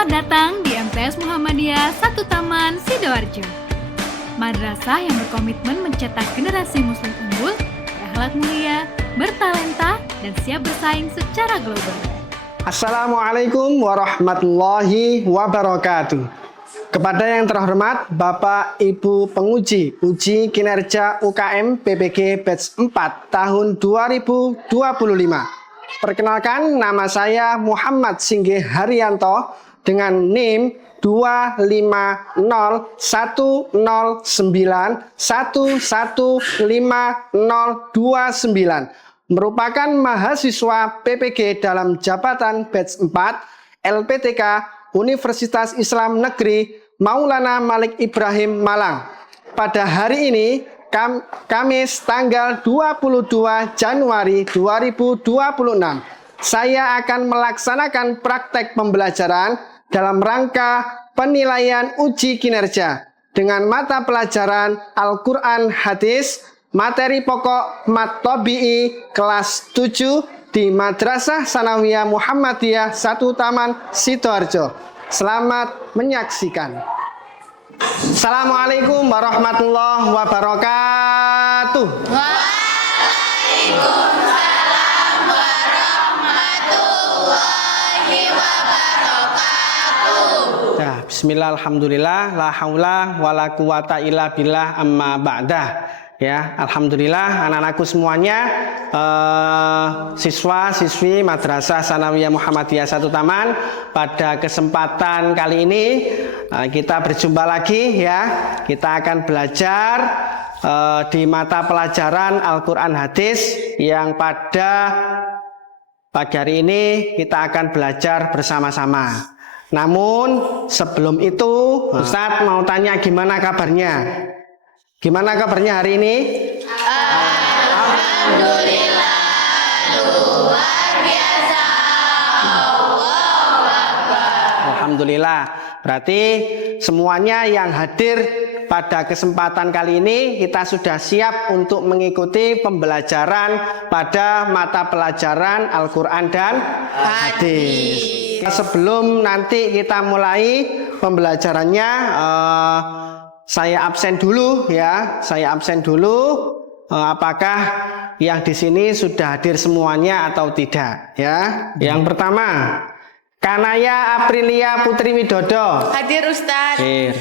Selamat datang di MTS Muhammadiyah 1 Taman Sidoarjo. Madrasah yang berkomitmen mencetak generasi muslim unggul, berakhlak mulia, bertalenta, dan siap bersaing secara global. Assalamualaikum warahmatullahi wabarakatuh. Kepada yang terhormat Bapak Ibu penguji uji kinerja UKM PPG Batch 4 tahun 2025. Perkenalkan, nama saya Muhammad Singgih Haryanto dengan NIM 2509109115029, merupakan mahasiswa PPG dalam jabatan Batch 4 LPTK Universitas Islam Negeri Maulana Malik Ibrahim Malang. Pada hari ini, Kamis tanggal 22 Januari 2026, saya akan melaksanakan praktek pembelajaran dalam rangka penilaian uji kinerja dengan mata pelajaran Al-Quran Hadis, materi pokok Mat Tabi'i kelas 7 di Madrasah Sanawiyah Muhammadiyah 1 Taman Sidoarjo. Selamat menyaksikan. Assalamualaikum warahmatullahi wabarakatuh. Waalaikumsalam warahmatullahi wabarakatuh. Ya, bismillah, alhamdulillah, la haula wala quwata illa billah, amma ba'dah. Ya, alhamdulillah anak-anakku semuanya, siswa-siswi Madrasah Sanawiyah Muhammadiyah 1 Taman. Pada kesempatan kali ini kita berjumpa lagi ya. Kita akan belajar di mata pelajaran Al-Quran Hadis yang pada pagi hari ini kita akan belajar bersama-sama. Namun sebelum itu, Ustadz mau tanya gimana kabarnya? Gimana kabarnya hari ini? Alhamdulillah, luar biasa. Allahu Akbar. Alhamdulillah. Berarti semuanya yang hadir pada kesempatan kali ini kita sudah siap untuk mengikuti pembelajaran pada mata pelajaran Al-Quran dan Hadis. Sebelum nanti kita mulai pembelajarannya, saya absen dulu ya. Saya absen dulu. Apakah yang di sini sudah hadir semuanya atau tidak ya? Yang pertama, Kanaya Aprilia Putri Widodo. Hadir Ustadz. Hadir.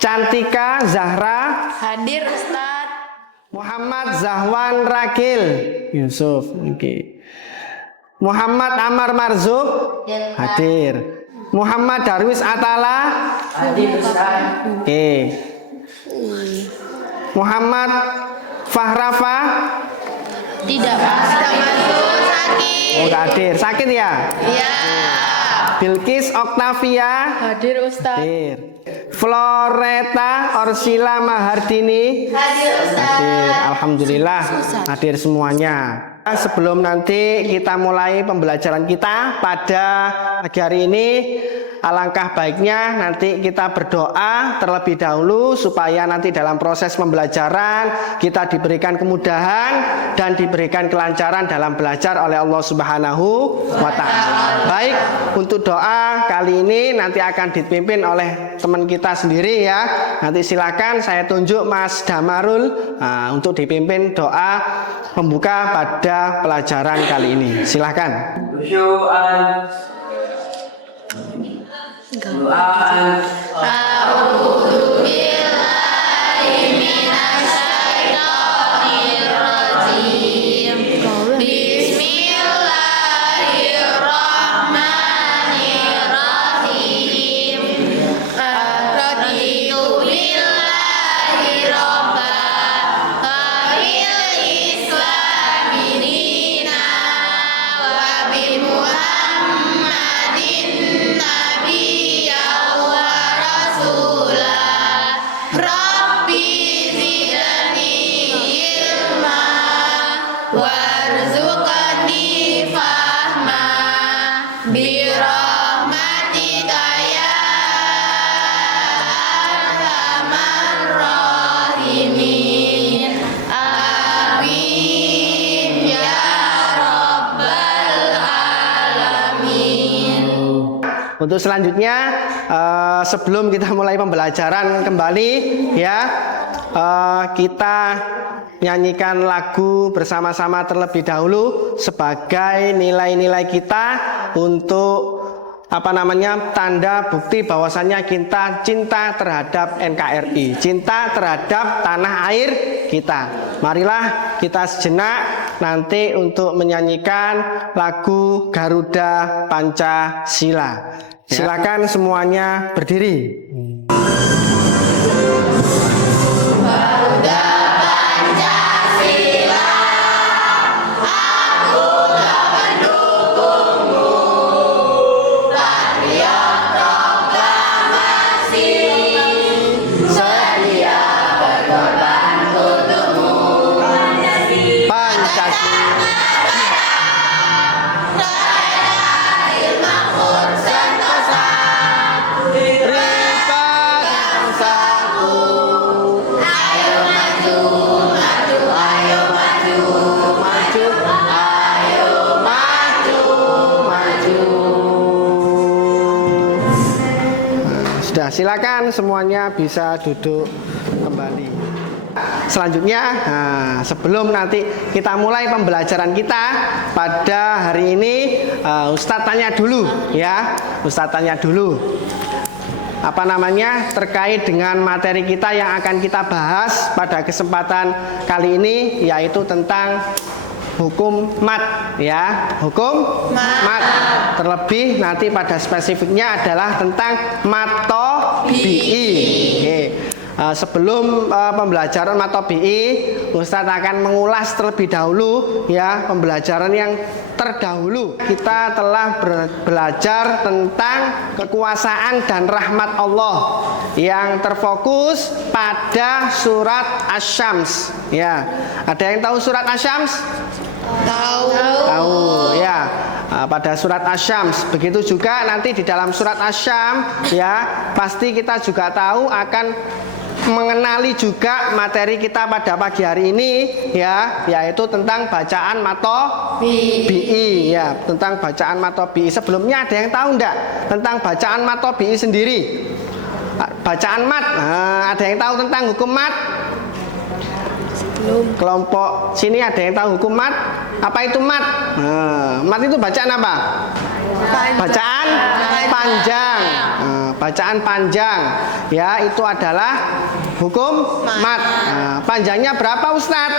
Cantika Zahra. Hadir Ustadz. Muhammad Zahwan Ragil Yusuf. Oke. Muhammad Amar Marzuk. Hadir. Muhammad Darwis Atala. Hadir Ustadz. Oke. Muhammad Fahrafa. Tidak masuk sakit. Oh, nggak hadir. Sakit ya? Iya. Bilkis Oktavia. Hadir Ustadz. Hadir. Floreta Orsila Mahardini. Hadir Ustadz. Hadir. Alhamdulillah hadir semuanya. Sebelum nanti kita mulai pembelajaran kita pada pagi hari ini, alangkah baiknya nanti kita berdoa terlebih dahulu supaya nanti dalam proses pembelajaran kita diberikan kemudahan dan diberikan kelancaran dalam belajar oleh Allah Subhanahu wa Ta'ala. Baik, untuk doa kali ini nanti akan dipimpin oleh teman kita sendiri ya. Nanti silakan saya tunjuk Mas Damarul untuk dipimpin doa pembuka pada pelajaran kali ini. Silakan. Khusyu'an doaan. A'udzu billahi minasyaitonir rajim. Bismillahirrahmanirrahim. Raditu billahi robba wa bil islami dina wa bi Muhammadin nabiyya wa rasulah. Rabbi zidni ilma warzuqni fahma bi rahmatika ya arhamar rahimin. Amin ya rabbal alamin. untuk selanjutnya sebelum kita mulai pembelajaran kembali ya, kita nyanyikan lagu bersama-sama terlebih dahulu sebagai nilai-nilai kita untuk tanda bukti bahwasannya kita cinta terhadap NKRI, cinta terhadap tanah air kita. Marilah kita sejenak nanti untuk menyanyikan lagu Garuda Pancasila. Silakan semuanya berdiri. Silakan semuanya bisa duduk kembali. Selanjutnya, sebelum nanti kita mulai pembelajaran kita pada hari ini, Ustadz tanya dulu ya, Ustadz tanya dulu terkait dengan materi kita yang akan kita bahas pada kesempatan kali ini, yaitu tentang hukum mat ya, hukum mat. Terlebih nanti pada spesifiknya adalah tentang matobi'i. Sebelum pembelajaran matobi'i, Ustadz akan mengulas terlebih dahulu ya pembelajaran yang terdahulu. Kita telah belajar tentang kekuasaan dan rahmat Allah yang terfokus pada surat Asy-Syams ya. Ada yang tahu surat Asy-Syams? Tahu ya, pada surat Asy-Syams. Begitu juga nanti di dalam surat Asy-Syams ya, pasti kita juga tahu akan mengenali juga materi kita pada pagi hari ini ya, yaitu tentang bacaan matobi'i ya, tentang bacaan matobi'i. Sebelumnya ada yang tahu enggak tentang bacaan matobi'i sendiri? Bacaan mat, ada yang tahu tentang hukum mat? Kelompok sini ada yang tahu hukum mat? Apa itu mat? Mat itu bacaan apa? Bacaan panjang. Bacaan panjang ya, itu adalah hukum mat. Panjangnya berapa Ustadz?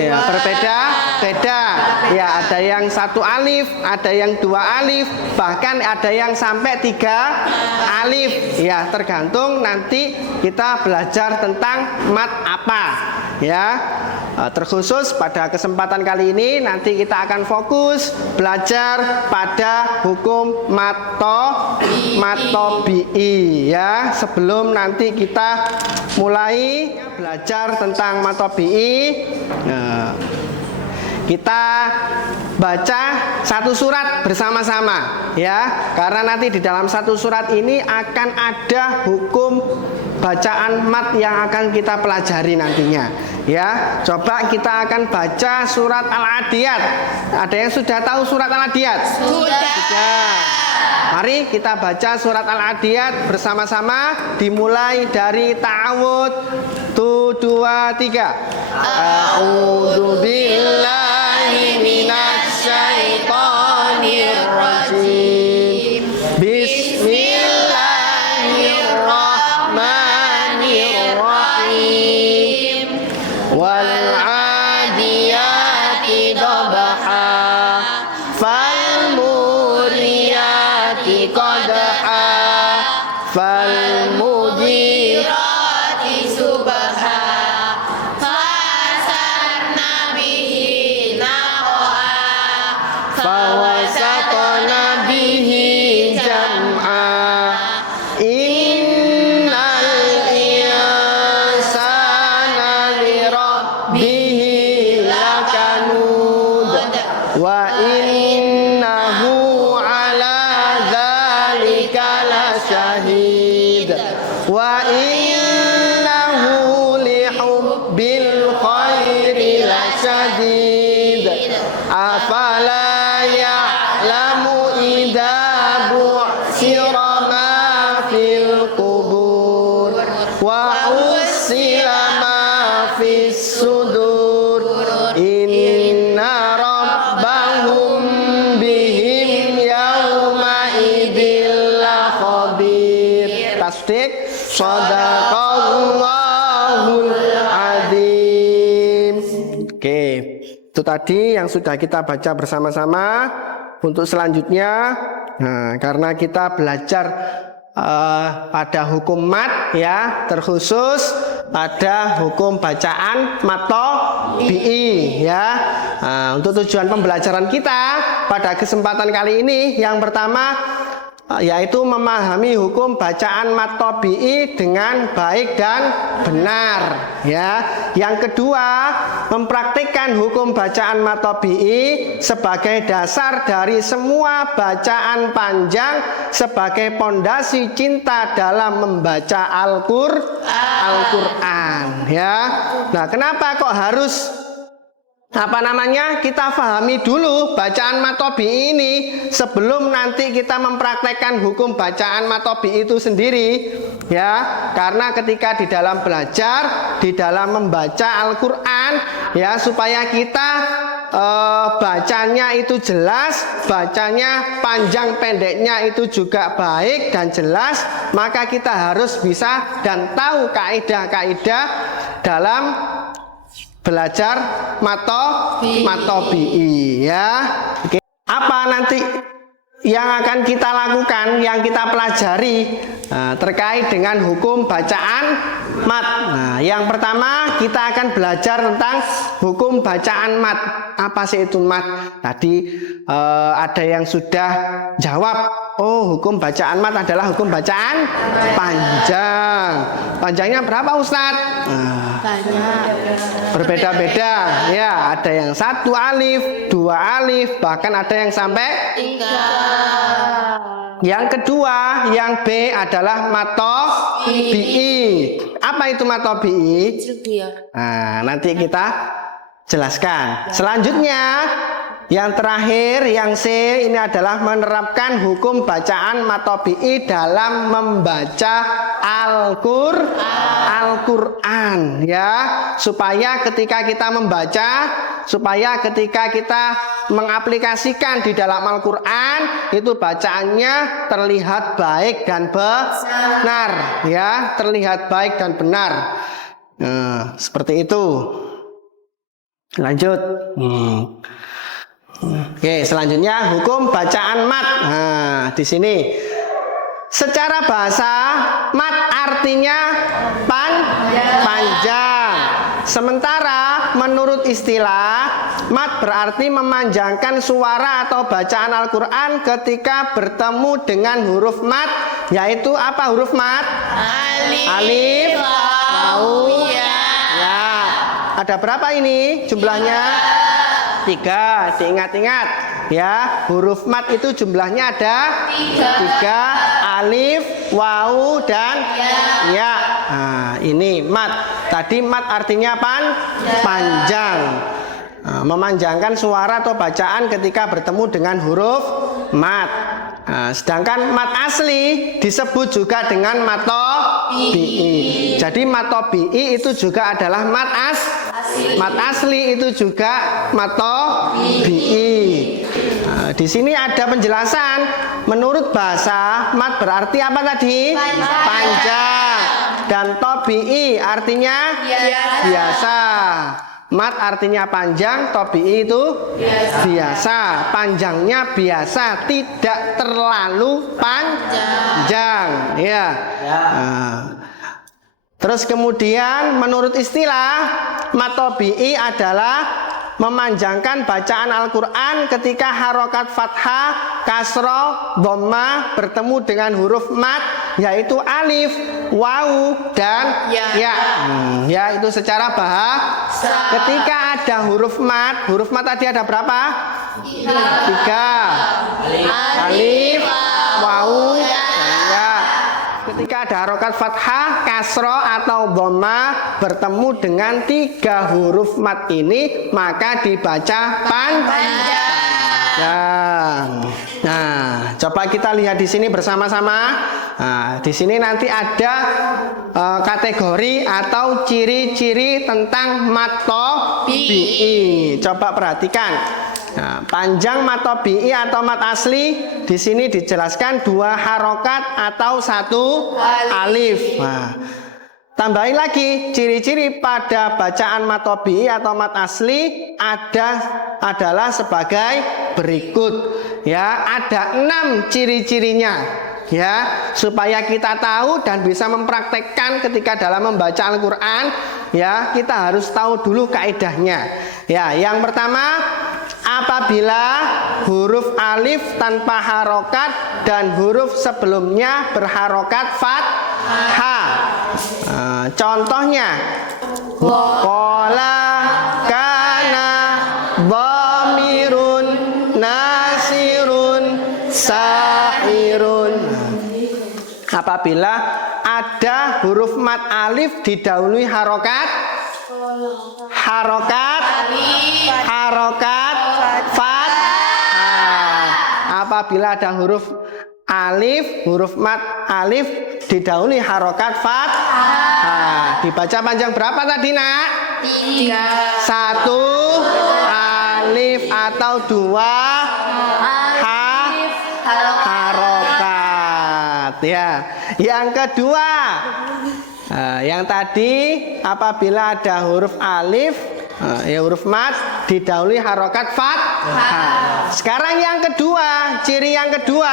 Ya, berbeda-beda ya, ada yang 1 alif, ada yang 2 alif, bahkan ada yang sampai 3 alif ya, tergantung nanti kita belajar tentang mat apa ya. Terkhusus pada kesempatan kali ini nanti kita akan fokus belajar pada hukum matobi'i ya. Sebelum nanti kita mulai belajar tentang matobi'i, kita baca satu surat bersama-sama ya, karena nanti di dalam satu surat ini akan ada hukum bacaan mat yang akan kita pelajari nantinya ya. Coba kita akan baca surat Al-Adiyat. Ada yang sudah tahu surat Al-Adiyat? Sudah. Mari kita baca surat Al-Adiyat bersama-sama, dimulai dari ta'awud. 1, 2, 3. A'udzu billahi minasy syaithanir rajim. Bismillahirrahmanirrahim. Wal 'adiyati dhabha. Fal muriyati qadha. Fal mudirati subha. Fasarna bihi naq'a. Fawasatna bihi jam'a. Innal insana lirabbihi lakanud. Wa innahu ala dzalika lasyahid. Wa innahu lihubbil khairi lasyadid. Afala ya'lamu idza sudur inna rabbahum bihim yauma idzil khabir. Tasdik. Shadaqallahul adzim. Oke, itu tadi yang sudah kita baca bersama-sama. Untuk selanjutnya, nah, karena kita belajar pada hukum mat ya, terkhusus pada hukum bacaan matobi'i ya. Nah, untuk tujuan pembelajaran kita pada kesempatan kali ini, yang pertama yaitu memahami hukum bacaan matobi'i dengan baik dan benar ya. Yang kedua, mempraktikkan hukum bacaan matobi'i sebagai dasar dari semua bacaan panjang sebagai pondasi cinta dalam membaca Al-Qur'an ya. Nah, kenapa kok harus kita pahami dulu bacaan matobi'i ini sebelum nanti kita mempraktekkan hukum bacaan matobi'i itu sendiri ya. Karena ketika di dalam belajar, di dalam membaca Al-Qur'an ya, supaya kita bacanya itu jelas, bacanya panjang pendeknya itu juga baik dan jelas, maka kita harus bisa dan tahu kaidah-kaidah dalam belajar matobi'i ya. Oke. Apa nanti yang akan kita lakukan, yang kita pelajari terkait dengan hukum bacaan mat. Nah, yang pertama kita akan belajar tentang hukum bacaan mat. Apa sih itu mat? Tadi ada yang sudah jawab. Oh, hukum bacaan mat adalah hukum bacaan panjang. Panjangnya berapa, Ustadz? Banyak. Berbeda-beda ya. Ada yang 1 alif, 2 alif, bahkan ada yang sampai 3. Yang kedua, yang B adalah matobi'i. Apa itu matobi'i? Nah, nanti kita jelaskan. Selanjutnya, yang terakhir, yang C, ini adalah menerapkan hukum bacaan matobi'i dalam membaca Al-Qur'an ya, supaya ketika kita membaca, supaya ketika kita mengaplikasikan di dalam Al-Qur'an itu bacaannya terlihat baik dan benar ya, terlihat baik dan benar. Nah, seperti itu. Lanjut. Oke, selanjutnya hukum bacaan mat. Nah, di sini secara bahasa mat artinya panjang. Sementara menurut istilah mat berarti memanjangkan suara atau bacaan Al-Qur'an ketika bertemu dengan huruf mat, yaitu apa huruf mat? Alif, waw, ya. Ada berapa ini jumlahnya? 3. Diingat-ingat ya, huruf mat itu jumlahnya ada 3, alif, waw, dan ya. Nah, ini mat. Tadi mat artinya panjang. Nah, memanjangkan suara atau bacaan ketika bertemu dengan huruf mat. Nah, sedangkan mat asli disebut juga dengan matobi'i. Jadi matobi'i itu juga adalah mat asli itu juga matobi'i. Nah, di sini ada penjelasan. Menurut bahasa mat berarti apa tadi? Panjang. Dan tobi'i artinya biasa. Mat artinya panjang, tobi'i itu biasa. Panjangnya biasa, tidak terlalu panjang ya. Nah, terus kemudian menurut istilah matobi'i adalah memanjangkan bacaan Al-Qur'an ketika harokat fathah, kasroh, dhammah bertemu dengan huruf mat, yaitu alif, waw, dan ya. Ya, itu secara bahasa. Ketika ada huruf mat tadi ada berapa? 3. Alif, waw, dan ya. Ketika ada harokat fathah, kasroh, atau dhammah bertemu dengan 3 huruf mat ini, maka dibaca panjang. Nah, coba kita lihat di sini bersama-sama. Nah, di sini nanti ada kategori atau ciri-ciri tentang mat tabi'i. Coba perhatikan. Nah, panjang mat tabi'i atau mat asli di sini dijelaskan 2 harokat atau 1 alif. Nah, tambahin lagi ciri-ciri pada bacaan mat tabi'i atau mat asli adalah sebagai berikut. Ya, ada 6 ciri-cirinya. Ya, supaya kita tahu dan bisa mempraktekkan ketika dalam membaca Al-Qur'an, ya, kita harus tahu dulu kaidahnya. Ya, yang pertama, apabila huruf alif tanpa harokat dan huruf sebelumnya berharokat fathah. Contohnya, qala, kana, dhamirun, nasirun, sa'irun. Apabila ada huruf mat alif didahului harokat fathah. Apabila ada huruf mat alif didahului harokat fathah. Dibaca panjang berapa tadi, Nak? 3. 1 alif atau 2 harokat. Ya. Yang kedua, yang tadi apabila ada huruf alif, ya huruf mat didahului harokat fathah. Sekarang yang kedua, ciri yang kedua,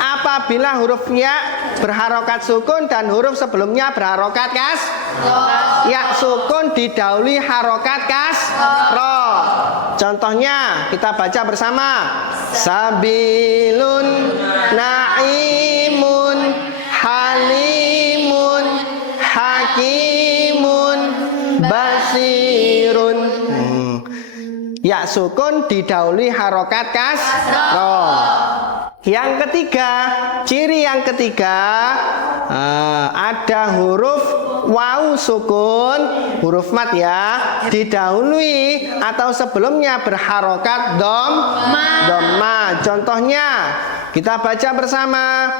apabila huruf ya berharokat sukun dan huruf sebelumnya berharokat ya sukun didahului harokat kasroh. Contohnya kita baca bersama, sabilun, naimun, halimun, hakimun, basirun. Ya sukun didahului harokat kasroh. Yang ketiga, ciri yang ketiga, ada huruf waw sukun, huruf mat ya, didahului atau sebelumnya berharokat dhamma. Contohnya kita baca bersama,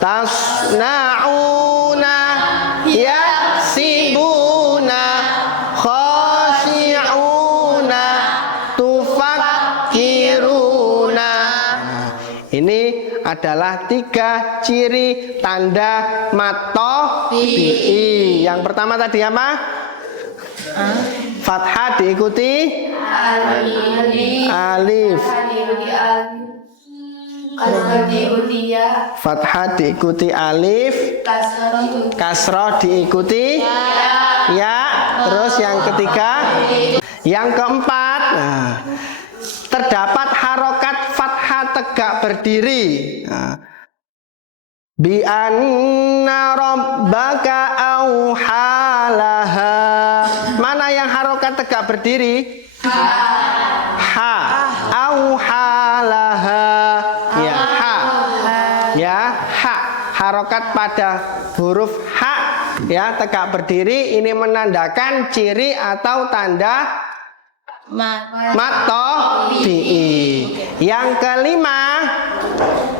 tasnauna, yaksibuna, khasyi'una, tufakkiruna. Ini adalah 3 ciri tanda mat tabi'i. Yang pertama tadi apa? Fathah diikuti alif. Fathah diikuti alif. Kasroh diikuti ya. Terus yang ketiga, yang keempat, terdapat harokat fathah tegak berdiri. Bi anna rabbaka auhalaha. Mana yang harokat tegak berdiri? Ha. Auhalaha. Ya, ha. Ya, ha. Harokat pada huruf ha ya tegak berdiri, ini menandakan ciri atau tanda mat tabi'i. Yang kelima,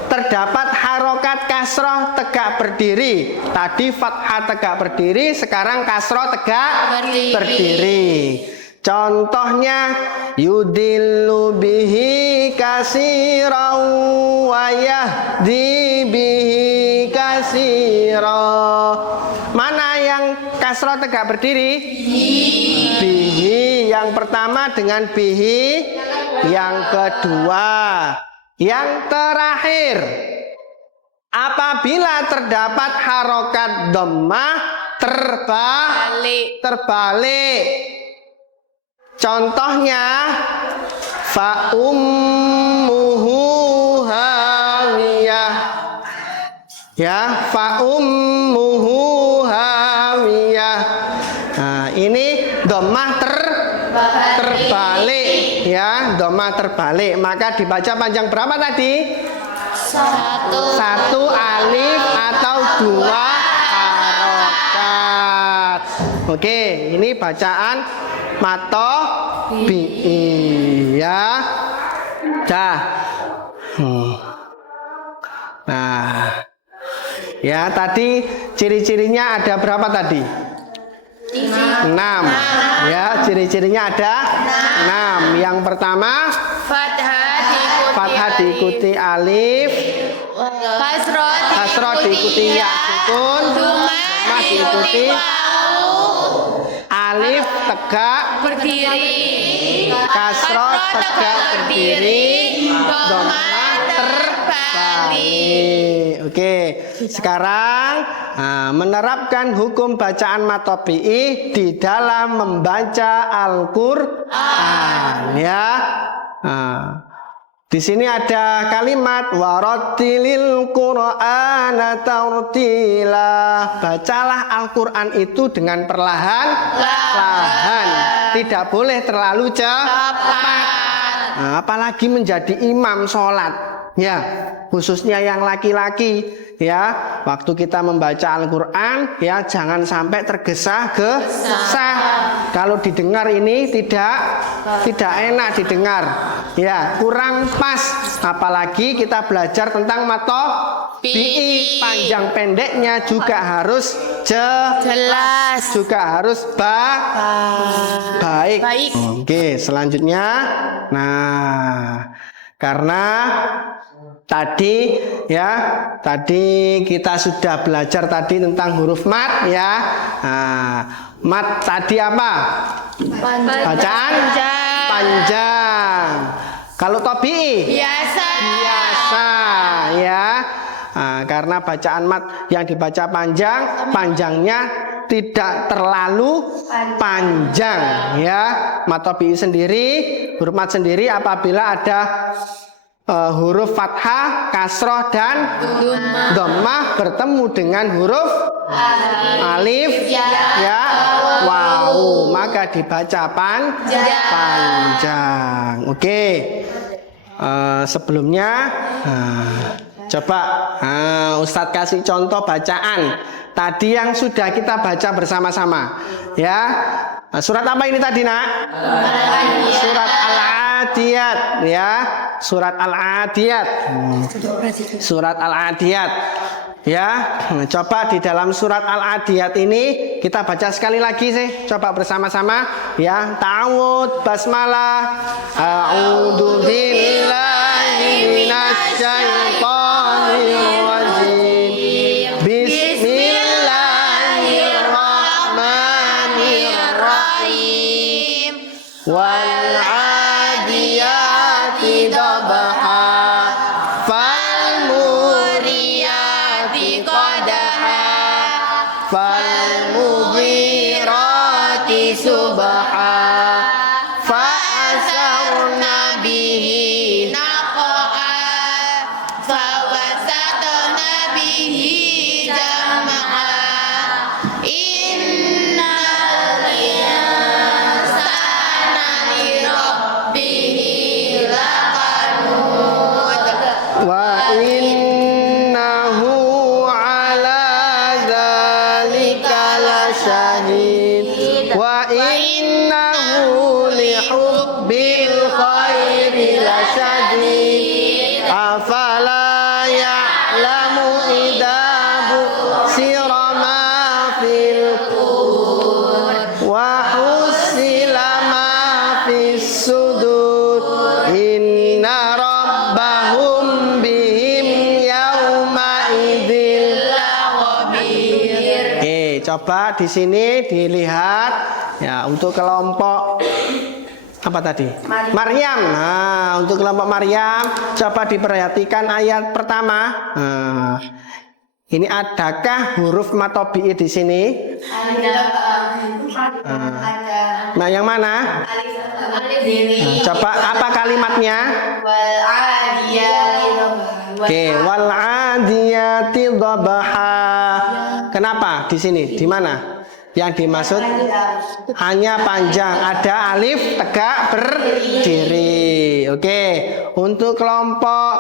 terdapat harokat kasroh tegak berdiri. Tadi fathah tegak berdiri, sekarang kasroh tegak berdiri. Contohnya, yudillu bihi katsiran wa yahdi bihi katsiran. Mana yang kasroh tegak berdiri? Bihi. Yang pertama dengan bihi. Yang kedua. Yang terakhir, apabila terdapat harokat dhammah terbalik. Contohnya, fa ummuhu hawiyah. Ya, fa ummuhu hawiyah. Nah, ini dhammah terbalik ya, dhammah terbalik. Maka dibaca panjang berapa tadi? 1 alif atau 2 harokat. Oke, ini bacaan mat tabi'i ya. Dah. Nah, ya tadi ciri-cirinya ada berapa tadi? 6. Ya, ciri-cirinya ada 6. Yang pertama fathah diikuti alif, kasroh diikuti ya sukun, dhammah diikuti alif tegak berdiri, kasroh tegak berdiri, dhammah terbalik. Oke, sekarang menerapkan hukum bacaan matobi'i di dalam membaca Al-Qur'an ya. Di sini ada kalimat warattilil Qur'ana tartila. Bacalah Al-Qur'an itu dengan perlahan-lahan. Tidak boleh terlalu cepat. Apalagi menjadi imam sholat. Ya, khususnya yang laki-laki ya, waktu kita membaca Al-Qur'an ya jangan sampai tergesa-gesa. Kalau didengar ini tidak enak didengar. Ya, kurang pas. Apalagi kita belajar tentang matobi'i, panjang pendeknya juga harus jelas, juga harus baik. Oke, selanjutnya karena tadi kita sudah belajar tadi tentang huruf mat ya. Mat tadi apa? Bacaan panjang. Kalau tabi'i biasa ya. Karena bacaan mat yang dibaca panjangnya tidak terlalu panjang ya. Mat tabi'i sendiri, huruf mat sendiri apabila ada huruf fathah, kasroh dan dhammah bertemu dengan huruf alif ya waw, maka dibaca panjang. Oke. Sebelumnya coba Ustadz kasih contoh bacaan tadi yang sudah kita baca bersama-sama ya. Surat apa ini tadi nak? Surat Al-Adiyat ya. Surat Al-Adiyat. Surat Al-Adiyat ya. Coba di dalam surat Al-Adiyat ini kita baca sekali lagi sih. Coba bersama-sama ya. Ta'awud basmalah. A'udzu billahi minasyaitonir rajim. Bismillahirrahmanirrahim. Wal 'adiyati dabha fal muriyati qadaha fal mughirati subha fa asarna bihi naqa'a fa wasatna bihi jam'a innal insana li rabbihi laqanud wa innahu ala dzalika lasyahid wa innahu li hubbil khairi lasyadid afala ya'lamu idza bu'sira ma fil qubur wa husila ma fis sudur inna rabbahum bihim yauma idzil lakhabir. Coba di sini dilihat ya untuk kelompok apa tadi? Maryam. Nah, untuk kelompok Maryam coba diperhatikan ayat pertama. Ini adakah huruf matobi'i di sini? Nah, yang mana? Coba apa kalimatnya? Oke, wal 'adiyati dhabha. Kenapa di sini? Di mana? Yang dimaksud hanya panjang, ada alif tegak berdiri. Oke, untuk kelompok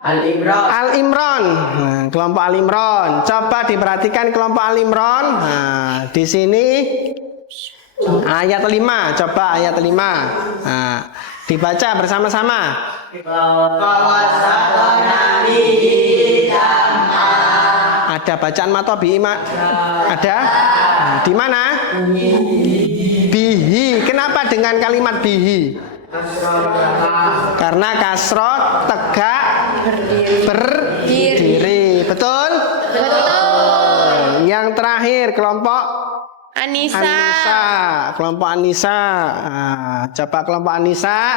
Al-Imran. Nah, kelompok Al-Imran. Coba diperhatikan kelompok Al-Imran. Nah, di sini ayat 5. Coba ayat 5. Nah, Dibaca bersama-sama. Ada bacaan matobi ada? Di mana? Bihi. Kenapa dengan kalimat bihi? Karena kasroh tegak berdiri. Betul? Yang terakhir kelompok Anisa. Kelompok Anisa. Coba kelompok Anisa.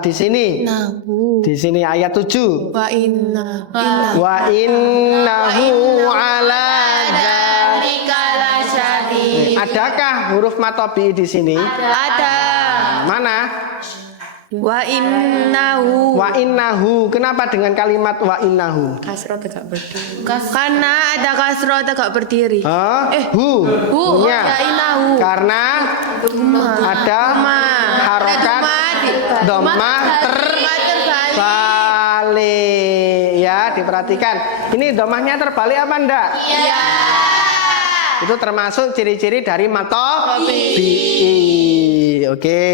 Di sini. Di sini ayat 7. Wa innahu ala dzalika lasyahid. Adakah huruf matobi di sini? Ada. Mana? Wa innahu. Kenapa dengan kalimat wa innahu? Kasroh tegak berdiri. Karena ada kasroh tegak berdiri. Ya innahu. Karena ada harokat dhammah terbalik. Ya, diperhatikan. Ini dhammahnya terbalik apa enggak? Iya. Itu termasuk ciri-ciri dari matobi. Oke.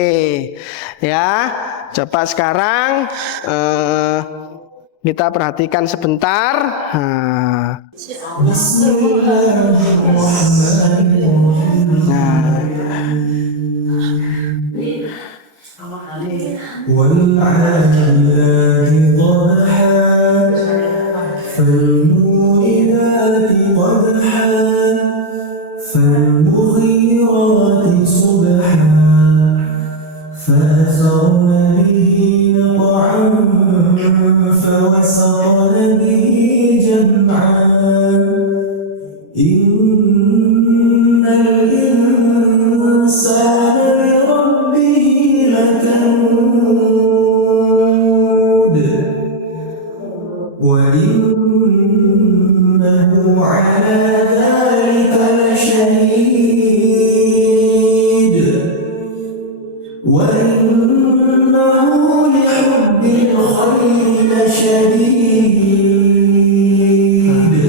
Ya, coba sekarang kita perhatikan sebentar. فأثرن به نقعا فوسطن به جمعا إن الإنسان لربه لكنود وإنه على ذلك لشهيد وإنه لحب الخير لشديد.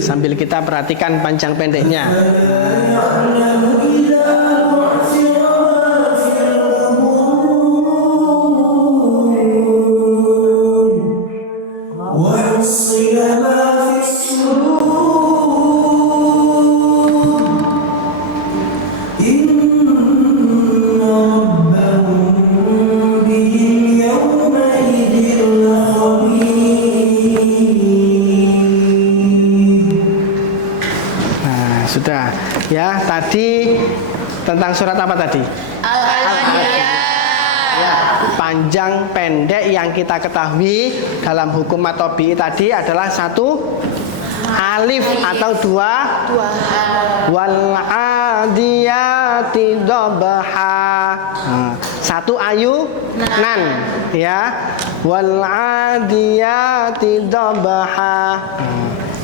Sambil kita perhatikan panjang pendeknya. Sudah ya, tadi tentang surat apa tadi? Ya, panjang pendek yang kita ketahui dalam hukum matobi tadi adalah satu alif atau dua wal adiyati dhabha. Satu ayunan ya, wal adiyati dhabha.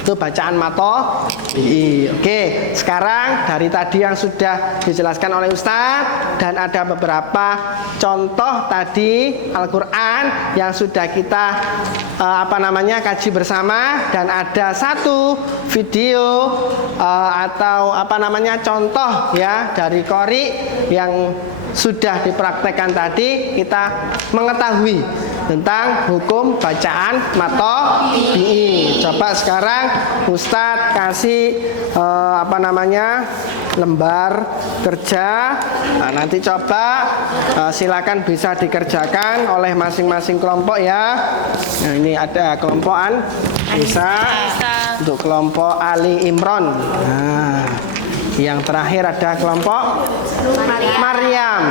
Itu bacaan matobi. Oke, sekarang dari tadi yang sudah dijelaskan oleh Ustadz dan ada beberapa contoh tadi Al-Quran yang sudah kita kaji bersama, dan ada satu video atau contoh ya dari Qori yang sudah dipraktekkan tadi, kita mengetahui tentang hukum bacaan matobi. Coba sekarang Ustadz kasih lembar kerja. Nanti coba silakan bisa dikerjakan oleh masing-masing kelompok ya. Nah, ini ada kelompokan bisa untuk kelompok Ali Imron. Nah, yang terakhir ada kelompok Maryam.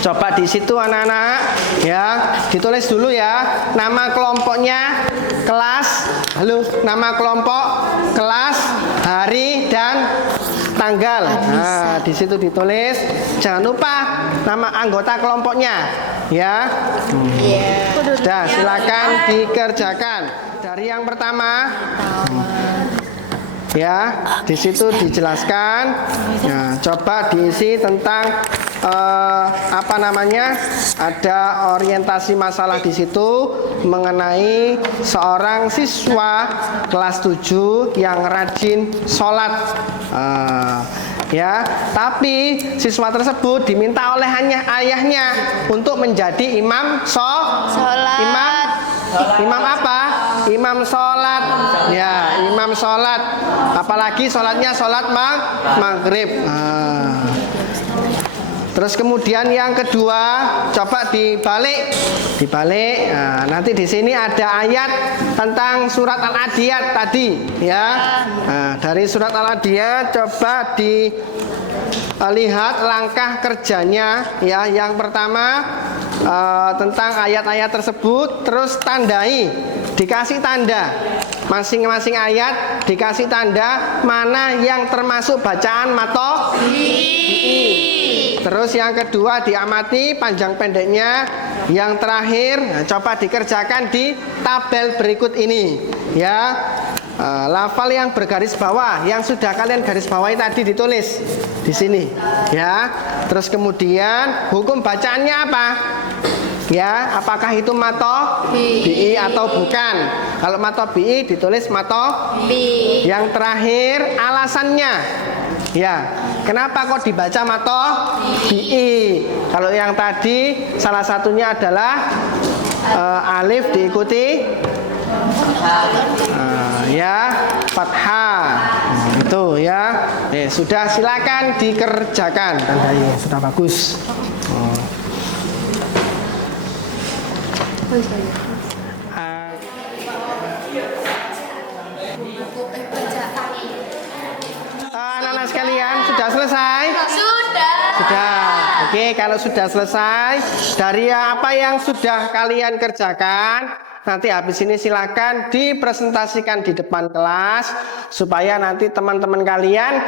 Coba di situ anak-anak ya, ditulis dulu ya nama kelompoknya, kelas, nama kelompok, kelas, hari dan tanggal. Nah, di situ ditulis. Jangan lupa nama anggota kelompoknya ya. Sudah, silakan dikerjakan. Dari yang pertama ya, di situ dijelaskan. Nah, coba diisi tentang ada orientasi masalah di situ mengenai seorang siswa kelas 7 yang rajin sholat. ya. Tapi siswa tersebut diminta oleh ayahnya untuk menjadi imam Sholat. Imam apa? Imam sholat. Ya, imam sholat. Apalagi sholatnya sholat maghrib. Terus kemudian yang kedua, coba dibalik. Nah, nanti di sini ada ayat tentang surat Al-Adiyat tadi, ya. Nah, dari surat Al-Adiyat coba dilihat langkah kerjanya, ya. Yang pertama tentang ayat-ayat tersebut, terus tandai, dikasih tanda. Masing-masing ayat dikasih tanda mana yang termasuk bacaan Terus yang kedua diamati panjang pendeknya. Yang terakhir coba dikerjakan di tabel berikut ini, ya. Lafal yang bergaris bawah, yang sudah kalian garis bawahi tadi ditulis di sini, ya. Terus kemudian hukum bacaannya apa? Ya, apakah itu bi'i atau bukan? Kalau bi'i ditulis bi. Yang terakhir alasannya. Ya, kenapa kok dibaca bi'i? Kalau yang tadi salah satunya adalah alif diikuti fathah. Itu ya. Sudah, silakan dikerjakan. Tandai, sudah bagus. Anak-anak sekalian, sudah selesai? Sudah. Oke, kalau sudah selesai, dari apa yang sudah kalian kerjakan, nanti habis ini silakan dipresentasikan di depan kelas supaya nanti teman-teman kalian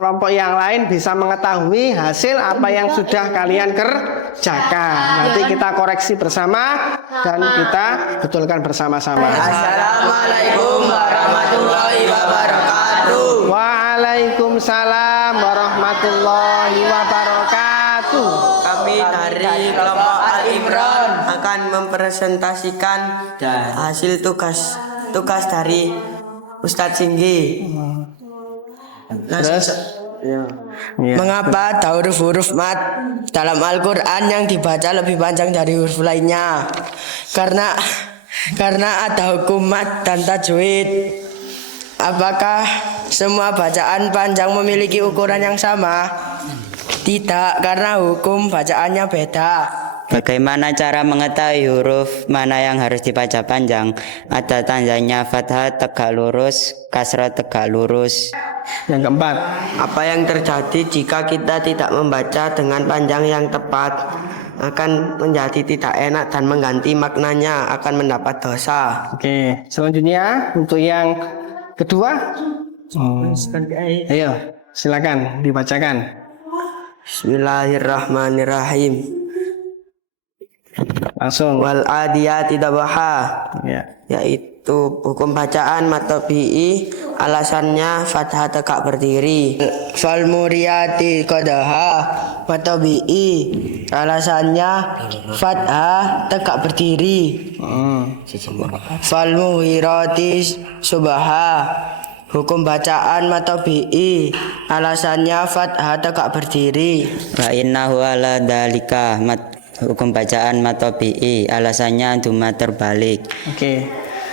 kelompok yang lain bisa mengetahui hasil apa yang sudah kalian kerjakan. Nanti kita koreksi bersama dan kita betulkan bersama-sama. Assalamualaikum warahmatullahi wabarakatuh. Waalaikumsalam warahmatullahi wabarakatuh. Kami dari kelompok Al-Imran akan mempresentasikan hasil tugas dari Ustadz Singgi. Mengapa ada huruf-huruf mat dalam Al-Quran yang dibaca lebih panjang dari huruf lainnya? Karena ada hukum mat dan tajwid. Apakah semua bacaan panjang memiliki ukuran yang sama? Tidak, karena hukum bacaannya beda. Bagaimana cara mengetahui huruf mana yang harus dibaca panjang? Ada tandanya fathah tegak lurus, kasrah tegak lurus. Yang keempat, Apa yang terjadi jika kita tidak membaca dengan panjang yang tepat? Akan menjadi tidak enak dan mengganti maknanya, akan mendapat dosa. oke. Selanjutnya untuk yang kedua, ayo silakan dibacakan. Bismillahirrahmanirrahim. Langsung. Wal adiyati dabha, Ya. yaitu hukum bacaan matobi'i, alasannya fathah tegak berdiri. Fal muriyati qadaha, matobi'i, alasannya fathah tegak berdiri. Fal muhirati subaha, hukum bacaan matobi'i, alasannya fathah tegak berdiri. Wa innahu ala dalika hukum bacaan matobi'i, alasannya duma terbalik. Oke.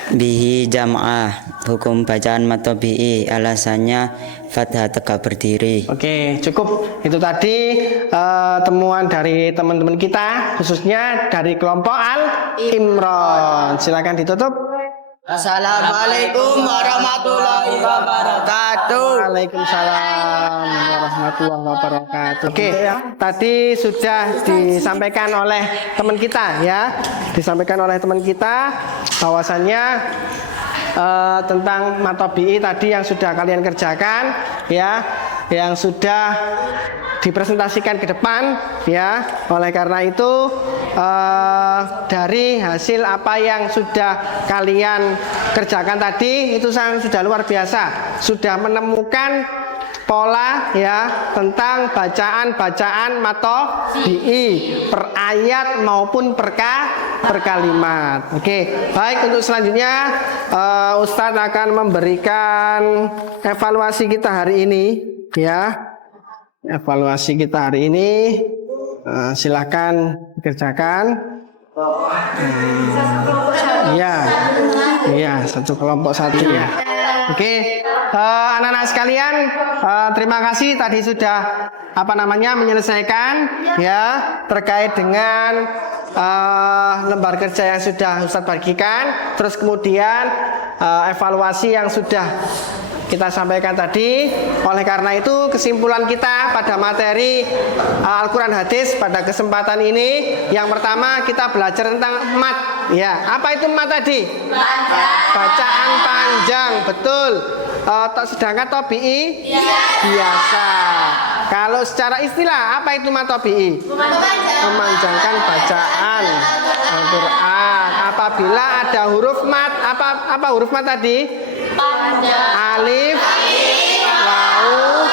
Bihi jam'ah, hukum bacaan matobi'i, alasannya fathah tegak berdiri. Oke, cukup. Itu tadi temuan dari teman-teman kita, khususnya dari kelompok Al-Imran. Silakan ditutup. Assalamualaikum warahmatullahi wabarakatuh. Waalaikumsalam warahmatullahi wabarakatuh. Oke, tadi sudah disampaikan oleh teman kita, ya. Disampaikan oleh teman kita bahwasannya tentang matobi'i tadi yang sudah kalian kerjakan, ya, yang sudah dipresentasikan ke depan, ya. Oleh karena itu dari hasil apa yang sudah kalian kerjakan tadi itu sudah luar biasa, sudah menemukan pola, ya, tentang bacaan matobi'i per ayat maupun per kalimat. Oke, baik, untuk selanjutnya Ustadz akan memberikan evaluasi kita hari ini, ya. evaluasi kita hari ini. Silakan kerjakan. Iya, satu kelompok satu ya. Oke, anak-anak sekalian, terima kasih tadi sudah menyelesaikan ya terkait dengan lembar kerja yang sudah Ustadz bagikan, terus kemudian evaluasi yang sudah kita sampaikan tadi. Oleh karena itu kesimpulan kita pada materi Al-Quran Hadis pada kesempatan ini, yang pertama kita belajar tentang mat. Ya, apa itu mat tadi? Bacaan panjang, betul. Sedangkan tobi'i biasa. Kalau secara istilah apa itu mat tobi'i? Memanjangkan bacaan Al-Quran. Apabila ada huruf mat, apa huruf mat tadi? Alif, wawu,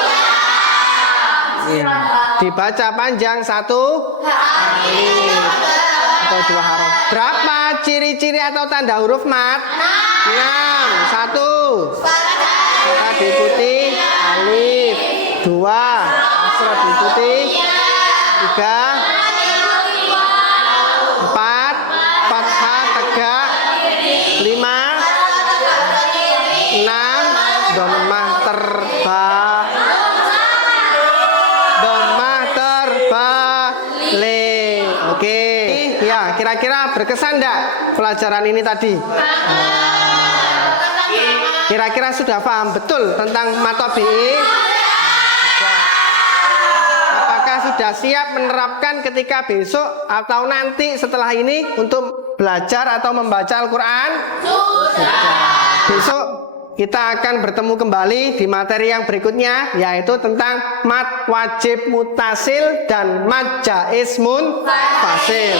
ya. Dibaca panjang satu alif atau dua huruf. Berapa ciri-ciri atau tanda huruf mat? 6. 1 maka diikuti alif, 2 kasrah diikuti 3, 4 fathah tegak, 5 6 dhammah terbalik. Oke, ya kira-kira berkesan enggak pelajaran ini tadi? Kira-kira sudah paham betul tentang mat tobi'i? Apakah sudah siap menerapkan ketika besok atau nanti setelah ini untuk belajar atau membaca Al-Quran? Besok kita akan bertemu kembali di materi yang berikutnya, yaitu tentang mat wajib mutasil dan mat jaiz munfasil.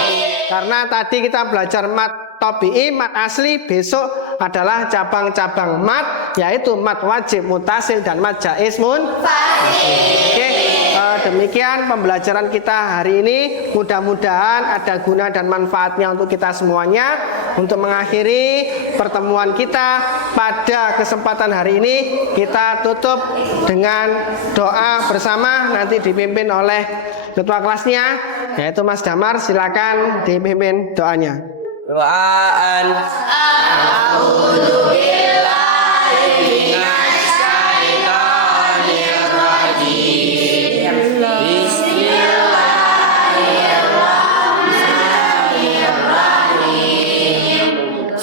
Karena tadi kita belajar mat tobi'i, mat asli, besok adalah cabang-cabang mat, yaitu mat wajib mutasil dan mat jaiz munfasil. Oke, demikian pembelajaran kita hari ini. Mudah-mudahan ada guna dan manfaatnya untuk kita semuanya. Untuk mengakhiri pertemuan kita pada kesempatan hari ini, kita tutup dengan doa bersama, nanti dipimpin oleh ketua kelasnya, yaitu Mas Damar. Silakan dipimpin doanya. Doaan.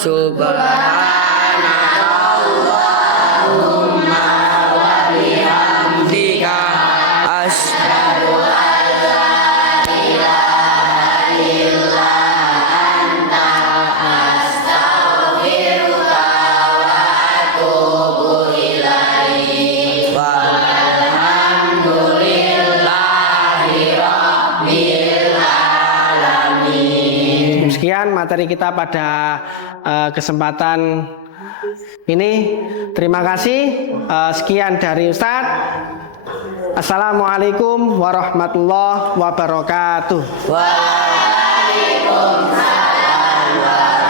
Subhanallahumma wa bihamdika asyhadu an la ilaha illa anta astaghfiruka wa atubu ilaik. Walhamdulillahi rabbil alamin. Sekian materi kita pada kesempatan ini. Terima kasih. Sekian dari Ustadz. Assalamualaikum warahmatullahi wabarakatuh. Waalaikumsalam.